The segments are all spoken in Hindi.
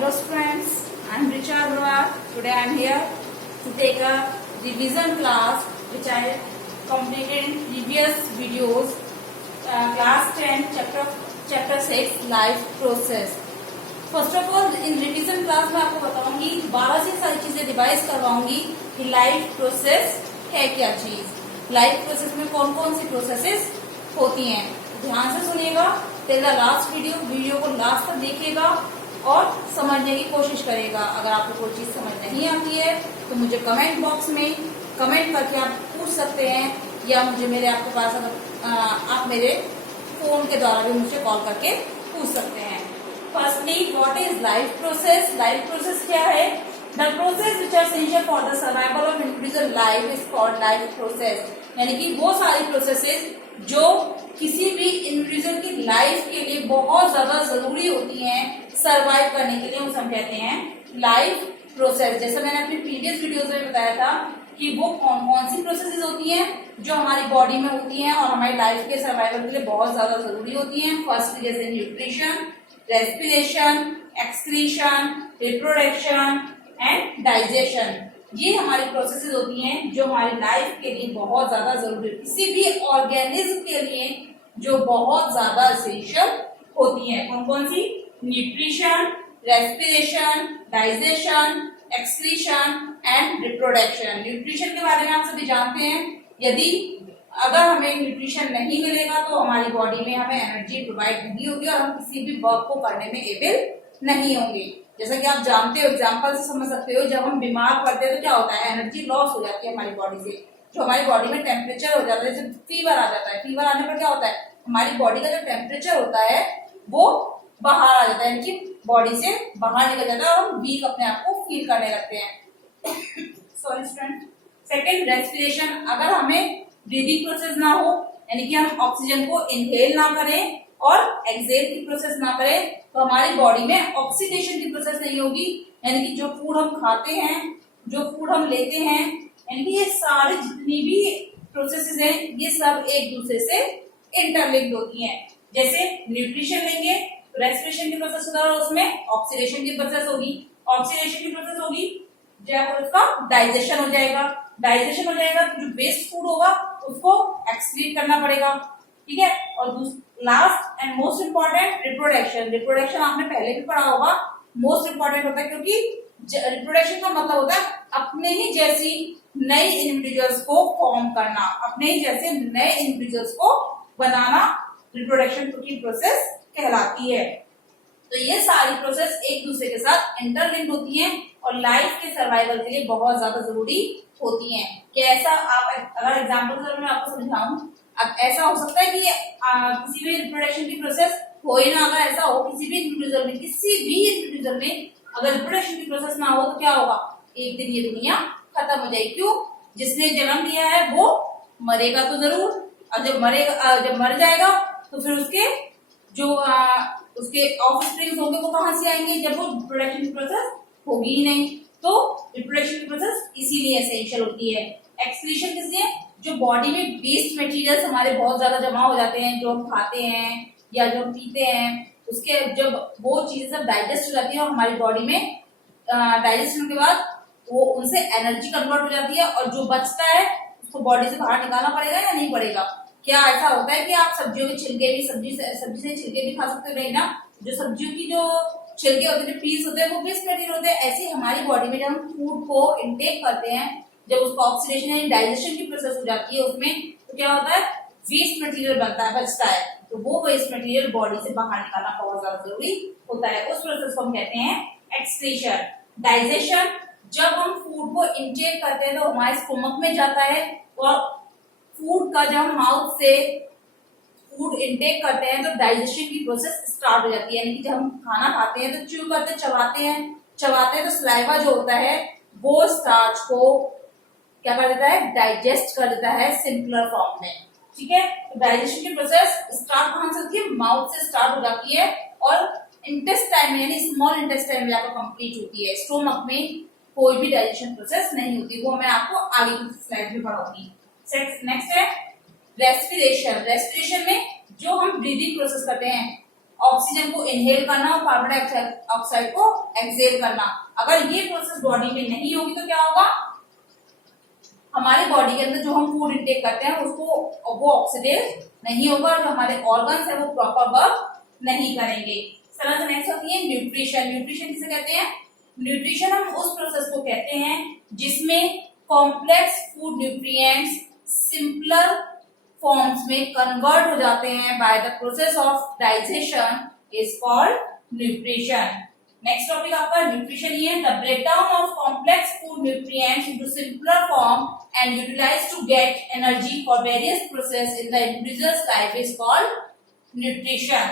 Hello friends, I am Richa Agarwal. Today I am here to take a revision class which I completed in previous videos. Class 10, chapter 6, life process. First of all in revision class में आपको बताऊंगी 12 से सारी चीजें रिवाइज करवाऊंगी कि लाइफ प्रोसेस है क्या चीज, लाइफ प्रोसेस में कौन कौन सी प्रोसेसेस होती हैं। ध्यान से सुनिएगा टिल द लास्ट वीडियो को लास्ट तक देखिएगा और समझने की कोशिश करेगा। अगर आपको कोई चीज समझ नहीं आती है तो मुझे कमेंट बॉक्स में कमेंट करके आप पूछ सकते हैं, या मुझे मेरे आपके पास आप मेरे फोन के द्वारा भी मुझे कॉल करके पूछ सकते हैं। Firstly what is life process? Life process क्या है? The process which are essential for the survival of individual life is called life process. यानी कि वो सारी प्रोसेसेस जो किसी भी इंडिविजुअल की लाइफ के लिए बहुत ज्यादा जरूरी होती हैं सर्वाइव करने के लिए, उसे हम कहते हैं लाइफ प्रोसेस। जैसे मैंने अपनी प्रीवियस वीडियोस में बताया था कि वो कौन कौन सी प्रोसेसेस होती हैं जो हमारी बॉडी में होती हैं और हमारी लाइफ के सर्वाइवल के लिए बहुत ज्यादा जरूरी होती हैं। फर्स्ट जैसे nutrition, respiration, excretion, reproduction and digestion. ये हमारी प्रोसेसेस होती हैं जो हमारी लाइफ के लिए बहुत ज्यादा जरूरी है, किसी भी ऑर्गेनिज्म के लिए जो बहुत ज्यादा एसेंशियल होती हैं। कौन कौन सी? Nutrition, respiration, digestion, excretion and reproduction. Nutrition के बारे में आप सभी जानते हैं, यदि अगर हमें न्यूट्रिशन नहीं मिलेगा तो हमारी बॉडी में हमें एनर्जी प्रोवाइड नहीं होगी और हम किसी भी वर्क को करने में एबल नहीं होंगे। जैसा कि आप जानते हो, एग्जांपल से समझ सकते हो, जब हम बीमार पड़ते हैं तो क्या होता है, एनर्जी लॉस हो जाती है हमारी बॉडी से। जो हमारी बॉडी में टेम्परेचर हो जाता है, जैसे फीवर आ जाता है, फीवर आने पर क्या होता है, हमारी बॉडी का जो टेम्परेचर होता है वो बाहर आ जाता है, यानी कि बॉडी से बाहर निकल जाता है और हम वीक अपने आप को फील करने लगते हैं। Sorry student. Second, respiration. अगर हमें ब्रीदिंग प्रोसेस ना हो, यानी कि हम ऑक्सीजन को इनहेल ना करें और एक्सहेल की प्रोसेस ना करें, तो हमारी बॉडी में ऑक्सीडेशन की प्रोसेस नहीं होगी। यानी कि जो फूड हम खाते हैं, जो फूड हम लेते हैं, यानी कि ये सारी जितनी भी प्रोसेसेस हैं ये सब एक दूसरे से इंटरलिंक्ड होती हैं। जैसे न्यूट्रिशन लेंगे तो रेस्पिरेशन की प्रोसेस होगा और उसमें ऑक्सीडेशन की प्रोसेस होगी, ऑक्सीडेशन की प्रोसेस होगी जब उसका डाइजेशन हो जाएगा, डाइजेशन हो जाएगा तो जो वेस्ट फूड होगा उसको एक्सक्रीट करना पड़ेगा, ठीक है। और last and most important, reproduction. Reproduction आपने पहले भी पढ़ा होगा, मोस्ट इंपॉर्टेंट होता है क्योंकि रिप्रोडक्शन का मतलब होता है अपने ही जैसी नए इंडिविजुअल्स को फॉर्म करना, अपने ही जैसे नए इंडिविजुअल्स को बनाना रिप्रोडक्शन की प्रोसेस कहलाती है। तो ये सारी प्रोसेस एक दूसरे के साथ इंटरलिंक्ड होती हैं और लाइफ के सर्वाइवल के लिए बहुत ज्यादा जरूरी होती हैं। कैसा, आप अगर एग्जाम्पल से मैं आपको समझाऊं, अब ऐसा हो सकता है कि किसी भी रिप्रोडक्शन की प्रोसेस हो ही ना। अगर ऐसा हो किसी भी इंडिविजुअल में अगर रिप्रोडक्शन की प्रोसेस ना हो तो क्या होगा, एक दिन ये दुनिया खत्म हो जाएगी। क्यों? जिसने जन्म लिया है वो मरेगा तो जरूर, और जब मर जाएगा तो फिर उसके जो उसके ऑफस्प्रिंग्स होंगे वो कहां से आएंगे, जब वो रिप्रोडक्शन की प्रोसेस होगी ही नहीं। तो रिप्रोडक्शन की प्रोसेस इसीलिए एसेंशियल होती है। एक्सक्रीशन किस लिए? जो बॉडी में वेस्ट मटेरियल्स हमारे बहुत ज्यादा जमा हो जाते हैं, जो हम खाते हैं या जो हम पीते हैं, उसके जब वो चीजें सब डाइजेस्ट हो जाती है और हमारी बॉडी में डाइजेशन के बाद वो उनसे एनर्जी कन्वर्ट हो जाती है और जो बचता है उसको बॉडी से बाहर निकालना पड़ेगा या नहीं पड़ेगा। क्या ऐसा होता है कि आप सब्जियों के छिलके भी सब्जी से छिलके भी खा सकते हो? नहीं ना। जो सब्जियों की जो छिलके होते हैं, जो पीस होते हैं, वो वेस्ट मटेरियल होते हैं। ऐसे ही हमारी बॉडी में जब हम फूड को इनटेक करते हैं, जब उसको ऑक्सीडेशन यानी डाइजेशन की प्रोसेस हो जाती है उसमें, तो क्या होता है, वेस्ट मटेरियल बनता है, बचता है। तो वो वेस्ट मटेरियल बॉडी से बाहर निकालना बहुत ज्यादा जरूरी होता है। उस प्रोसेस को हम कहते हैं एक्सक्रीशन। डाइजेशन, जब हम फूड को इंटेक करते हैं तो हमारे स्टोमक में जाता है और फूड का जब हम माउथ से फूड इंटेक करते हैं तो डाइजेशन की प्रोसेस स्टार्ट हो जाती है। यानी कि जब हम खाना खाते हैं तो च्यू करते, चबाते हैं तो सलाइवा जो होता है वो स्टार्च को क्या कर देता है, डाइजेस्ट कर देता है सिंपलर फॉर्म में, ठीक है। तो डाइजेशन की प्रोसेस स्टार्ट कहां से होती है, माउथ से स्टार्ट हो जाती है और इंटेस्टाइन में यानी स्मॉल इंटेस्टाइन में जाकर कंप्लीट होती है। स्टोमक में कोई भी डाइजेशन प्रोसेस नहीं होती, वो मैं आपको आगे की स्लाइड में पढ़ाऊंगी। नेक्स्ट है रेस्पिरेशन। रेस्पिरेशन में जो हम ब्रीदिंग प्रोसेस करते हैं ऑक्सीजन को इनहेल करना और कार्बन डाइऑक्साइड को एक्सहेल करना। अगर ये प्रोसेस बॉडी में नहीं होगी तो क्या होगा, हमारी बॉडी के अंदर जो हम फूड इंटेक करते हैं उसको वो ऑक्सीडेज नहीं होगा और जो हमारे ऑर्गन्स है वो प्रॉपर वर्क नहीं करेंगे। तरह नेक्स्ट होती है न्यूट्रिशन। न्यूट्रिशन किसे कहते हैं? न्यूट्रिशन हम उस प्रोसेस को कहते हैं जिसमें complex food nutrients simpler forms में कन्वर्ट हो जाते हैं by the process of digestion is called nutrition. Next topic आपका न्यूट्रिशन ही है, the breakdown of complex food nutrients into simpler form and utilized to get energy for various process in the individuals life is called nutrition.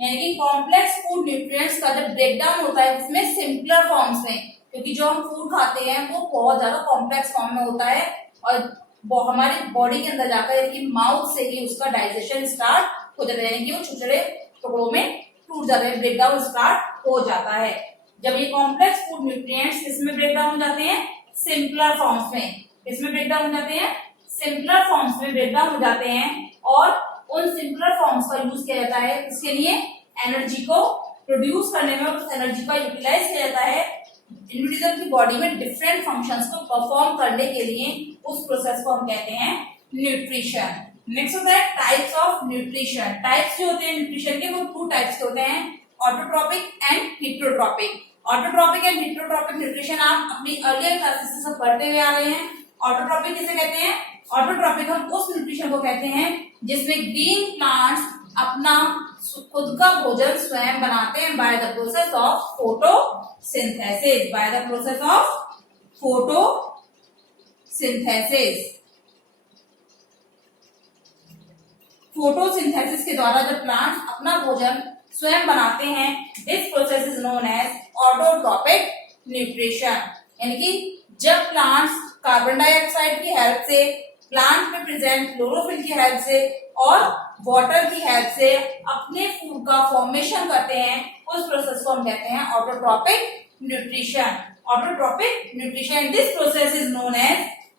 यानी कि कॉम्प्लेक्स फूड न्यूट्रिएंट्स का जब ब्रेकडाउन होता है इसमें सिंपलर फॉर्म्स में, क्योंकि जो हम फूड खाते हैं वो बहुत ज्यादा कॉम्प्लेक्स फॉर्म में होता है और वो हमारी बॉडी के अंदर जाकर यानी माउथ से ही उसका डाइजेशन स्टार्ट हो जाता है, यानी कि वो छोटे छोटे टुकड़ों में टूट जाते हैं, ब्रेकडाउन स्टार्ट हो जाता है। जब ये कॉम्प्लेक्स फूड न्यूट्रिएंट्स किसमें ब्रेकडाउन हो जाते हैं? सिंपलर फॉर्म्स में। किसमें ब्रेकडाउन हो जाते हैं? सिंपलर फॉर्म्स में ब्रेकडाउन हो जाते हैं और उन सिंपलर फॉर्म्स का यूज किया जाता है इसके लिए एनर्जी को प्रोड्यूस करने में, और उस एनर्जी का यूटिलाइज किया जाता है इंडिविजुअल की बॉडी में डिफरेंट फंक्शंस को परफॉर्म करने के लिए। उस प्रोसेस को हम कहते हैं न्यूट्रिशन। नेक्स्ट होता है टाइप्स ऑफ न्यूट्रिशन। टाइप्स जो होते हैं न्यूट्रिशन के वो 2 टाइप्स के होते हैं, autotrophic and heterotrophic. Autotrophic and heterotrophic nutrition आप अपनी अर्लियर क्लासेस से सब पढ़ते हुए आ रहे हैं। ऑटोट्रॉपिक किसे कहते हैं? ऑटोट्रॉपिक हम उस न्यूट्रिशन को कहते हैं जिसमें ग्रीन प्लांट्स अपना खुद का भोजन स्वयं बनाते हैं by the process of photosynthesis. By the process of photosynthesis. Photosynthesis के द्वारा जब प्लांट्स अपना भोजन स्वयं बनाते हैं, this process is known as autotrophic nutrition. यानी कि जब प्लांट्स कार्बन डाइऑक्साइड की हेल्प से, प्लांट में प्रेजेंट क्लोरोफिल की हेल्प से और वाटर की हेल्प से अपने फूड का फॉर्मेशन करते हैं, उस प्रोसेस को हम कहते हैं autotrophic nutrition. Autotrophic nutrition, this process is known as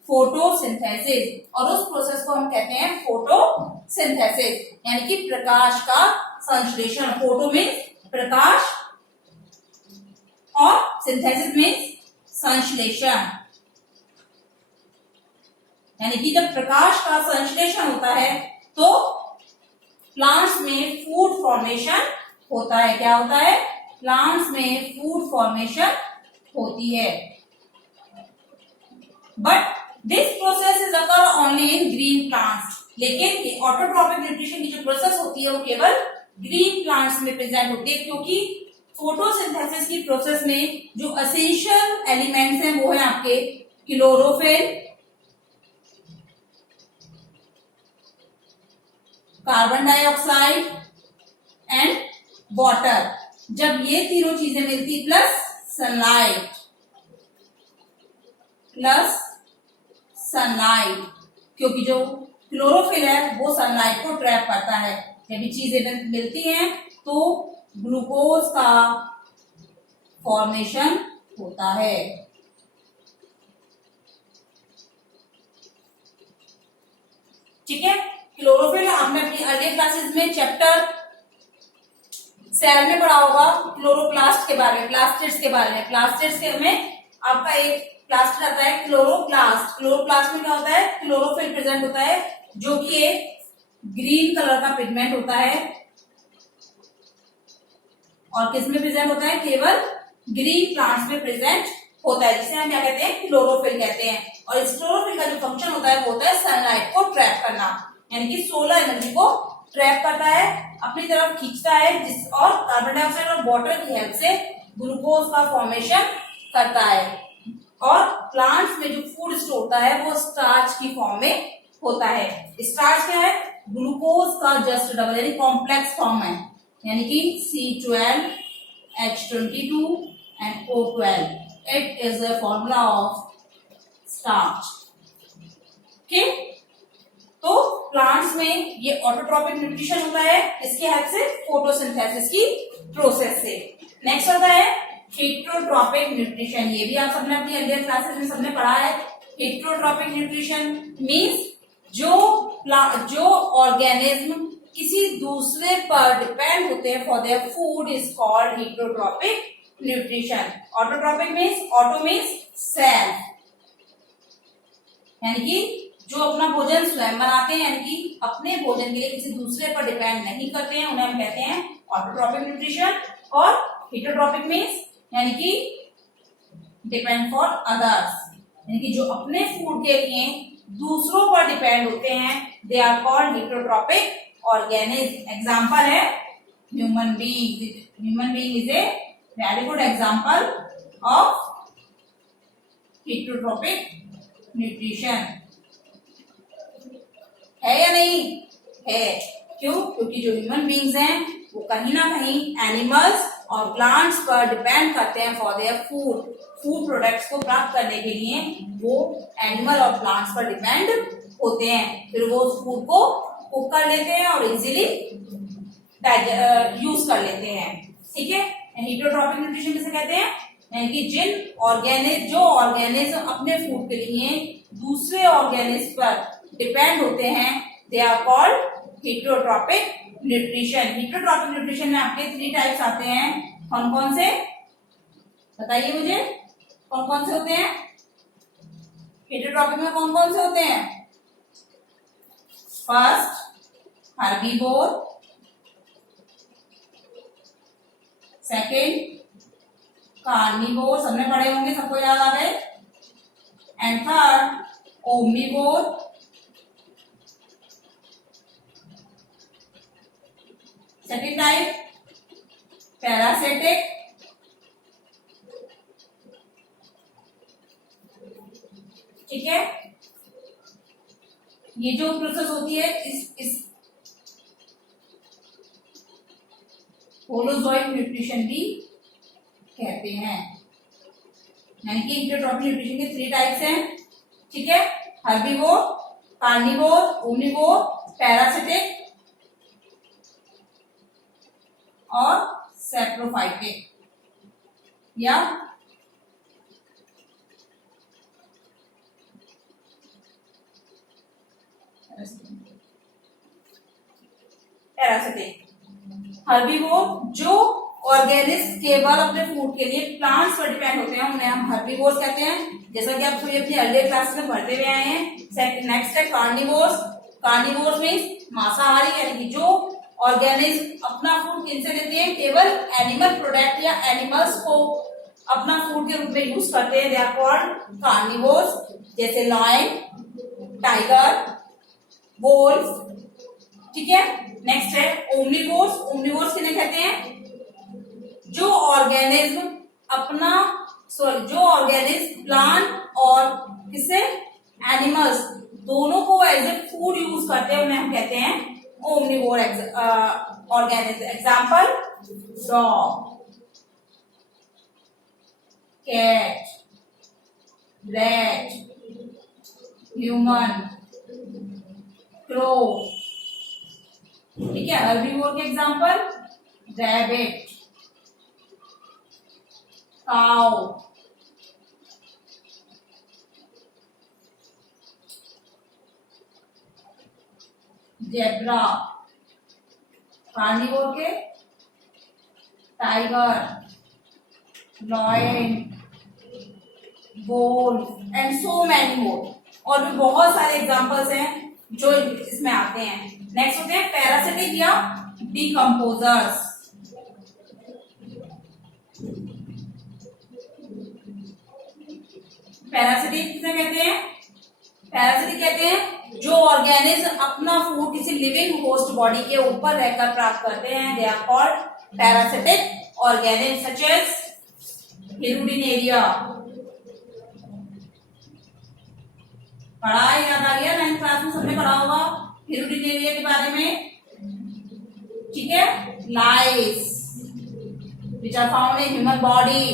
photosynthesis, और उस प्रोसेस को हम कहते हैं फोटोसिंथेसिस, यानी कि प्रकाश का संश्लेषण। फोटो मीन्स प्रकाश और सिंथेसिस मीन्स संश्लेषण। यानी कि जब प्रकाश का संश्लेषण होता है तो प्लांट्स में फूड फॉर्मेशन होता है। क्या होता है? प्लांट्स में फूड फॉर्मेशन होती है। But this process is occur only in green plants. लेकिन ये ऑटोट्रॉपिक न्यूट्रिशन की जो प्रोसेस होती है वो केवल ग्रीन प्लांट्स में प्रेजेंट होती है, क्योंकि फोटोसिंथेसिस की प्रोसेस में जो एसेंशियल एलिमेंट्स हैं वो है आपके chlorophyll, carbon dioxide and water. जब ये तीनों चीजें मिलती प्लस सनलाइट, क्योंकि जो क्लोरोफिल है वो सनलाइट को ट्रैप करता है। जब ये चीजें मिलती हैं तो ग्लूकोज का फॉर्मेशन होता है। ठीक है, क्लोरोफिल आपने अपनी अर्ली क्लासेस में चैप्टर 7 में पढ़ा होगा क्लोरोप्लास्ट के बारे में, प्लास्टिड्स के बारे में। प्लास्टिड्स में आपका एक प्लास्ट आता है क्लोरोप्लास्ट। क्लोरोप्लास्ट में क्या होता है? क्लोरोफिल प्रेजेंट होता है जो कि एक ग्रीन कलर का पिगमेंट होता है, और किसमें प्रेजेंट होता है? केवल ग्रीन प्लांट्स में प्रेजेंट होता है, जिसे हम क्या कहते हैं? क्लोरोफिल कहते हैं। और इस क्लोरोफिल का जो फंक्शन होता है वो होता है सनलाइट को ट्रैप करना, यानी कि सोलर एनर्जी को ट्रैप करता है, अपनी तरफ खींचता है, और कार्बन डाइऑक्साइड और वाटर की हेल्प से ग्लूकोज का फॉर्मेशन करता है। और प्लांट्स में जो फूड स्टोर होता है वो स्टार्च की फॉर्म में होता है। स्टार्च क्या है? ग्लूकोज का जस्ट डबल, यानी कॉम्प्लेक्स फॉर्म है, यानी कि C12, H22 and O12. It is a formula of starch. Okay? तो प्लांट्स में ये ऑटोट्रॉपिक न्यूट्रिशन होता है, इसकी हेल्प से फोटोसिंथेसिस की प्रोसेस से। नेक्स्ट होता है हेट्रोट्रॉपिक न्यूट्रिशन। ये भी आप सबने अपनी अर्लियर क्लासेस में सबने पढ़ा है। हेट्रोट्रॉपिक न्यूट्रिशन मींस जो ऑर्गेनिज्म किसी दूसरे पर डिपेंड होते हैं for their food is called heterotrophic nutrition. Autotrophic means, auto means self, यानी कि जो अपना भोजन स्वयं बनाते हैं, यानी कि अपने भोजन के लिए किसी दूसरे पर डिपेंड नहीं करते हैं, उन्हें हम कहते हैं ऑटोट्रॉपिक न्यूट्रिशन। और हेटरोट्रॉपिक मीन्स यानी कि डिपेंड फॉर अदर्स, यानी कि जो अपने फूड के लिए दूसरों पर डिपेंड होते हैं, they are called heterotrophic organism. Example है human being. Human being is a very good example of heterotrophic nutrition. है या नहीं है? क्यों? क्योंकि जो ह्यूमन बीइंग्स हैं वो कहीं ना कहीं एनिमल्स और प्लांट्स पर डिपेंड करते हैं for their food. Food products को प्राप्त करने के लिए वो एनिमल और प्लांट्स पर डिपेंड होते हैं, फिर वो उस फूड को कुक कर लेते हैं और इजीली यूज कर लेते हैं। ठीक है, हेटरोट्रॉपिक न्यूट्रिशन किसे कहते हैं? यानी कि जो ऑर्गेनिज्म अपने फूड के लिए दूसरे ऑर्गेनिज्म पर डिपेंड होते हैं, they are called heterotrophic nutrition. Heterotrophic nutrition में आपके 3 टाइप्स आते हैं। कौन कौन से बताइए मुझे, कौन कौन से होते हैं हेटरोट्रॉपिक में? कौन कौन से होते हैं? फर्स्ट हर्बीवोर, सेकेंड कार्निवोर, सबने पढ़े होंगे, सबको याद आ गए, and third omnivore. Second type parasitic, ठीक है। ये जो प्रोसेस होती है इस होलोजोइक न्यूट्रिशन भी कहते हैं। यानी कि हेटरोट्रॉपिक न्यूट्रिशन के 3 टाइप्स हैं, ठीक है। हर्बीवोर, कार्निवोर, ओमनिवोर, पैरासिटिक और सैप्रोफाइटिक या पैरासिटिक। हर्बीवोर जो ऑर्गेनिज्म केवल अपने फूड के लिए प्लांट्स पर डिपेंड होते हैं, उन्हें हम हर्बीवोर्स कहते हैं, जैसा कि आप सभी अपनी अर्लियर क्लास में पढ़ते हुए आए हैं। नेक्स्ट है कार्निवोर्स। कार्निवोर्स मीन्स मांसाहारी, यानी कि जो ऑर्गेनिज्म अपना फूड किनसे लेते हैं? केवल एनिमल प्रोडक्ट या एनिमल्स को अपना फूड के रूप में यूज करते हैं, दे आर कॉल्ड कार्निवोर्स, जैसे लायन, टाइगर, वोल्फ, ठीक है। नेक्स्ट है ओमनिवोर्स। ओमनिवोर्स किन्हें कहते हैं? जो ऑर्गेनिज्म प्लांट और किसे एनिमल्स दोनों को एज ए फूड यूज करते हैं, उन्हें हम कहते हैं omnivore organism. Example dog, cat, rat, human, crow, ठीक है। हर्बीवोर के example rabbit, cow, zebra. Carnivore के tiger, lion, wolf and so many more. और भी बहुत सारे एग्जांपल्स हैं जो इसमें आते हैं। नेक्स्ट होते हैं पैरासिटिक या डिकम्पोजर्स। पैरासिटिक किसे कहते हैं? पैरासिटिक कहते हैं जो ऑर्गेनिज्म अपना फूड किसी लिविंग होस्ट बॉडी के ऊपर रहकर प्राप्त करते हैं, they are called parasitic organism such as Hirudinaria. पढ़ा याद आ गया? 9th क्लास में सबने पढ़ा होगा हिरुडिनेरिया के बारे में, ठीक है। Lice which are found in human body,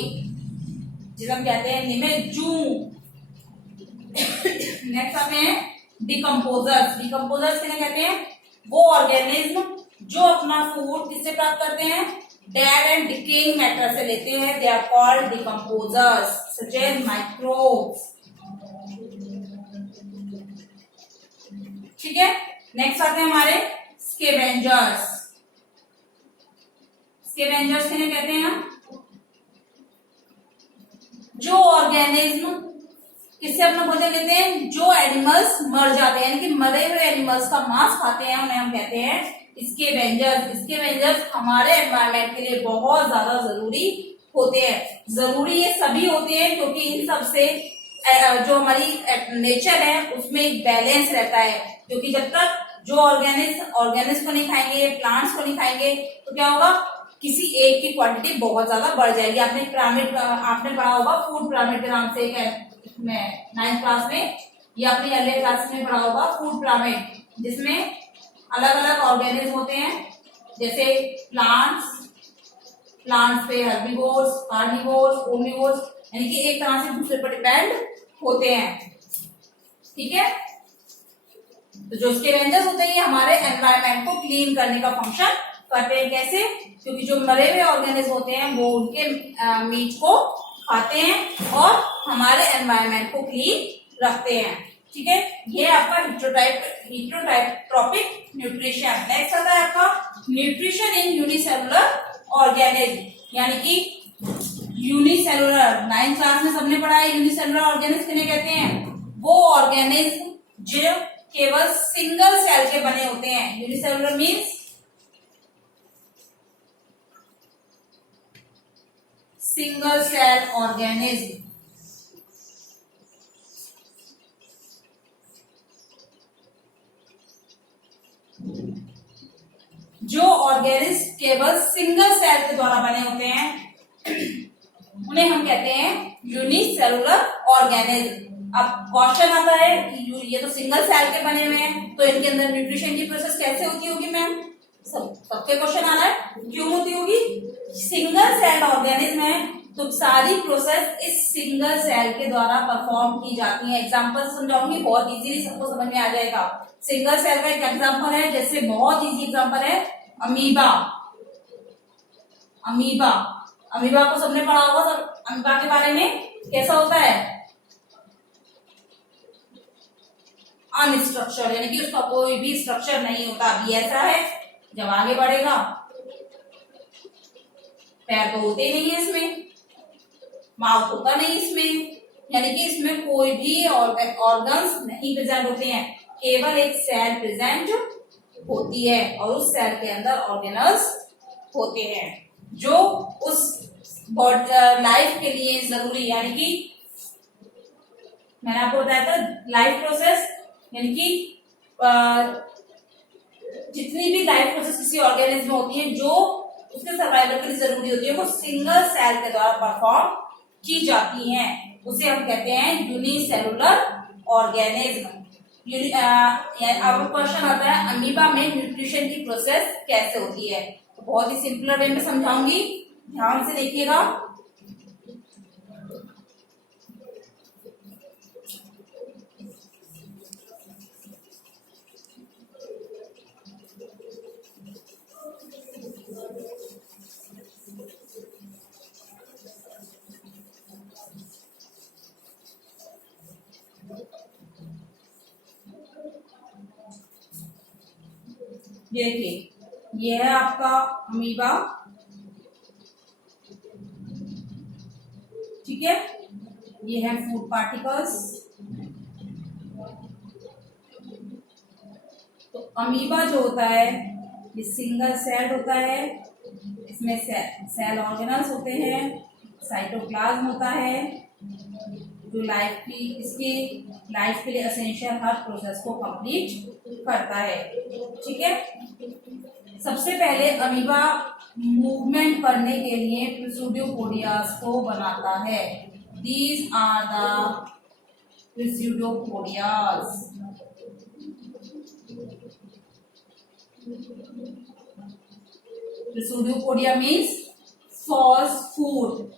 जिसे हम कहते हैं हिंदी में जू। नेक्स्ट आते हैं डिकम्पोजर्स। डिकम्पोजर्स किन्हें कहते हैं? वो ऑर्गेनिज्म जो अपना फूड किससे प्राप्त करते हैं? डेड एंड डिकेइंग मैटर से लेते हैं, they are called decomposers such as microbes, ठीक है। नेक्स्ट आते हैं हमारे स्केवेंजर्स। स्केवेंजर्स किन्हें कहते हैं? जो ऑर्गेनिज्म किससे अपना भोजन लेते हैं? जो एनिमल्स मर जाते हैं, यानी कि मरे हुए एनिमल्स का मांस खाते हैं, उन्हें हम कहते हैं स्केवेंजर्स। स्केवेंजर्स हमारे एनवायरमेंट के लिए बहुत ज्यादा जरूरी होते हैं। जरूरी ये सभी होते हैं क्योंकि इन सब से जो हमारी नेचर है उसमें एक बैलेंस रहता है। क्योंकि जब तक जो ऑर्गेनिज्म को नहीं खाएंगे, प्लांट्स को नहीं खाएंगे, तो क्या होगा? किसी एक की क्वांटिटी बहुत ज्यादा बढ़ जाएगी। आपने पिरामिड आपने पढ़ा होगा, फूड पिरामिड के नाम से में 9th क्लास में या अपनी अर्ली क्लास में पढ़ा होगा फूड पिरामिड, जिसमें अलग अलग ऑर्गेनिज्म होते हैं, जैसे प्लांट्स पे हर्बीवोर्स, कार्निवोर्स, ओमनिवोर्स, यानी कि एक तरह से दूसरे पर डिपेंड होते हैं। ठीक है, तो जो स्कैवेंजर्स होते हैं ये हमारे एनवायरमेंट को क्लीन करने का फंक्शन करते हैं। कैसे? क्योंकि जो मरे हुए ऑर्गेनिज्म होते हैं वो उनके मीट को खाते हैं और हमारे एनवायरमेंट को क्लीन रखते हैं। ठीक है, ये आपका हिट्रोट्रॉपिक न्यूट्रिशन। नेक्स्ट आता है आपका न्यूट्रिशन इन यूनिसेलुलर ऑर्गेनिज्म, यानी कि यूनिसेलुलर 9th क्लास में सबने पढ़ा है। यूनिसेलुलर ऑर्गेनिज्म किन्हें कहते हैं? वो ऑर्गेनिज्म जो केवल सिंगल सेल के बने होते हैं। Unicellular means single cell organism. जो ऑर्गेनिज्म केवल सिंगल सेल के द्वारा बने होते हैं उन्हें हम कहते हैं यूनिसेलुलर ऑर्गेनिज्म। अब क्वेश्चन आता है कि ये तो सिंगल सेल के बने हुए हैं, तो इनके अंदर न्यूट्रिशन की प्रोसेस कैसे होती होगी मैम? सबके क्वेश्चन आ रहा है, क्यों होती होगी? सिंगल सेल ऑर्गेनिज्म है तो सारी प्रोसेस इस सिंगल सेल के द्वारा परफॉर्म की जाती है। एग्जांपल समझाऊंगी, बहुत इजीली सबको समझ में आ जाएगा। सिंगल सेल का एक एग्जांपल है, जैसे बहुत इजी एग्जांपल है अमीबा। अमीबा को सबने पढ़ा होगा, सब अमीबा के बारे में। कैसा होता है? अनस्ट्रक्चर्ड, यानी कि उसका कोई भी स्ट्रक्चर नहीं होता। अभी ऐसा है, जब आगे बढ़ेगा पैर तो होते ही नहीं है इसमें, माउथ होता नहीं इसमें, यानी कि इसमें कोई भी ऑर्गन्स नहीं प्रेजेंट होते हैं, केवल एक सेल प्रेजेंट होती है और उस सेल के अंदर ऑर्गेनल्स होते हैं जो उस लाइफ के लिए जरूरी, यानी कि मैंने आपको बताया था लाइफ प्रोसेस, यानी कि जितनी भी लाइफ प्रोसेस किसी ऑर्गेनिज्म में होती है जो उसके सर्वाइवल के लिए जरूरी होती है, वो सिंगल सेल के द्वारा परफॉर्म की जाती हैं, उसे हम कहते हैं यूनिसेलुलर ऑर्गेनिज्म। अब क्वेश्चन आता है अमीबा में न्यूट्रिशन की प्रोसेस कैसे होती है? तो बहुत ही सिंपल वे में समझाऊंगी, ध्यान से देखिएगा। ये देखिए, ये है आपका अमीबा। ठीक है, ये है फूड पार्टिकल्स। तो अमीबा जो होता है ये सिंगल सेल होता है, इसमें सेल ऑर्गेनल्स होते हैं, साइटोप्लाज्म होता है जो इसकी लाइफ के लिए एसेंशियल हर प्रोसेस को कंप्लीट करता है। ठीक है, सबसे पहले अमीबा मूवमेंट करने के लिए प्रिसुडोपोडियास को बनाता है। These are the pseudopodias. Pseudopodia means false food,